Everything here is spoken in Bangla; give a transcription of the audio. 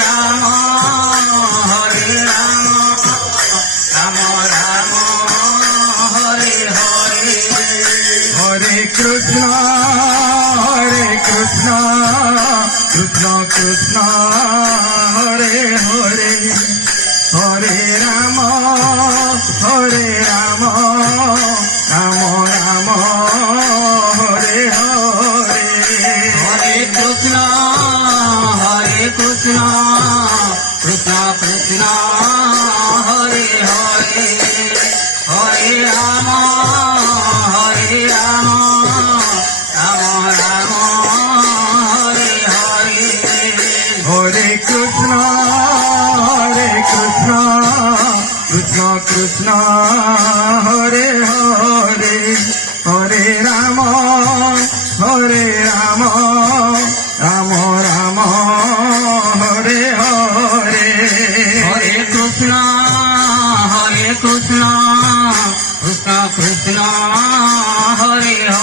রাম রাম রাম হরে হরে হরে কৃষ্ণ কৃষ্ণ কৃষ্ণ হরে হরে হরে রাম রাম রাম হরে হরে হরে কৃষ্ণ কৃষ্ণ কৃষ্ণ হরে হরে হরে রাম রাম রাম হরে হরে হরে কৃষ্ণ কৃষ্ণ কৃষ্ণ হরে হরে হরে রাম রাম রাম হরে হরে হরে কৃষ্ণ কৃষ্ণ কৃষ্ণ হরে হরে